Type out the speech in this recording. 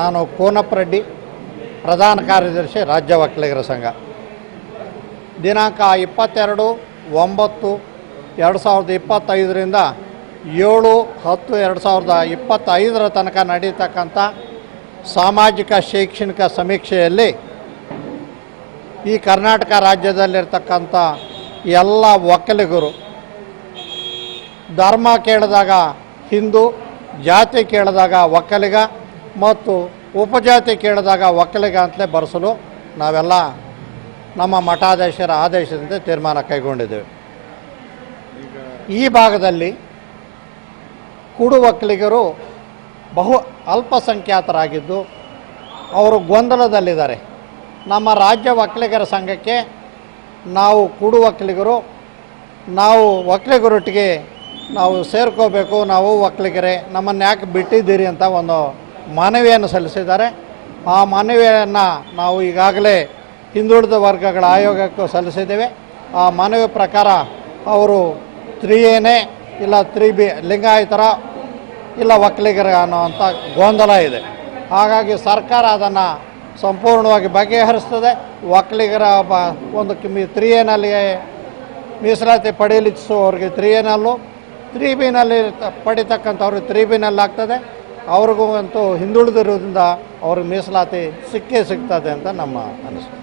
ನಾನು ಕೋನಪ್ಪ ರೆಡ್ಡಿ, ಪ್ರಧಾನ ಕಾರ್ಯದರ್ಶಿ ರಾಜ್ಯ ಒಕ್ಕಲಿಗರ ಸಂಘ. ದಿನಾಂಕ 22/9/2025ರಿಂದ 7/10/2025 ತನಕ ನಡೀತಕ್ಕಂಥ ಸಾಮಾಜಿಕ ಶೈಕ್ಷಣಿಕ ಸಮೀಕ್ಷೆಯಲ್ಲಿ ಈ ಕರ್ನಾಟಕ ರಾಜ್ಯದಲ್ಲಿರ್ತಕ್ಕಂಥ ಎಲ್ಲ ಒಕ್ಕಲಿಗರು ಧರ್ಮ ಕೇಳಿದಾಗ ಹಿಂದೂ, ಜಾತಿ ಕೇಳಿದಾಗ ಒಕ್ಕಲಿಗ ಮತ್ತು ಉಪಜಾತಿ ಕೇಳಿದಾಗ ಒಕ್ಕಲಿಗ ಅಂತಲೇ ಬರೆಸಲು ನಾವೆಲ್ಲ ನಮ್ಮ ಮಠಾಧೀಶರ ಆದೇಶದಂತೆ ತೀರ್ಮಾನ ಕೈಗೊಂಡಿದ್ದೇವೆ. ಈ ಭಾಗದಲ್ಲಿ ಕುಡು ಒಕ್ಕಲಿಗರು ಬಹು ಅಲ್ಪಸಂಖ್ಯಾತರಾಗಿದ್ದು ಅವರು ಗೊಂದಲದಲ್ಲಿದ್ದಾರೆ. ನಮ್ಮ ರಾಜ್ಯ ಒಕ್ಕಲಿಗರ ಸಂಘಕ್ಕೆ ನಾವು ಕುಡು ಒಕ್ಕಲಿಗರು, ನಾವು ಒಕ್ಕಲಿಗರೊಟ್ಟಿಗೆ ನಾವು ಸೇರ್ಕೋಬೇಕು, ನಾವು ಒಕ್ಕಲಿಗರೇ, ನಮ್ಮನ್ನು ಯಾಕೆ ಬಿಟ್ಟಿದ್ದೀರಿ ಅಂತ ಒಂದು ಮನವಿಯನ್ನು ಸಲ್ಲಿಸಿದ್ದಾರೆ. ಆ ಮನವಿಯನ್ನು ನಾವು ಈಗಾಗಲೇ ಹಿಂದುಳಿದ ವರ್ಗಗಳ ಆಯೋಗಕ್ಕೂ ಸಲ್ಲಿಸಿದ್ದೇವೆ. ಆ ಮನವಿ ಪ್ರಕಾರ ಅವರು 3A ಇಲ್ಲ 3B ಲಿಂಗಾಯತರ ಇಲ್ಲ ಒಕ್ಕಲಿಗರ ಅನ್ನೋವಂಥ ಗೊಂದಲ ಇದೆ. ಹಾಗಾಗಿ ಸರ್ಕಾರ ಅದನ್ನು ಸಂಪೂರ್ಣವಾಗಿ ಬಗೆಹರಿಸ್ತದೆ. ಒಕ್ಕಲಿಗರ ಒಂದು 3Aನಲ್ಲಿ ಮೀಸಲಾತಿ ಪಡೆಯಲಿಸುವವರಿಗೆ 3Aನಲ್ಲೂ, 3Bನಲ್ಲಿ ಪಡಿತಕ್ಕಂಥವ್ರಿಗೆ 3Bನಲ್ಲಿ ಆಗ್ತದೆ. ಅವ್ರಿಗೂ ಅಂತೂ ಹಿಂದುಳಿದಿರೋದ್ರಿಂದ ಅವ್ರಿಗೆ ಮೀಸಲಾತಿ ಸಿಕ್ಕೇ ಸಿಗ್ತದೆ ಅಂತ ನಮ್ಮ ಅನಿಸಿಕೆ.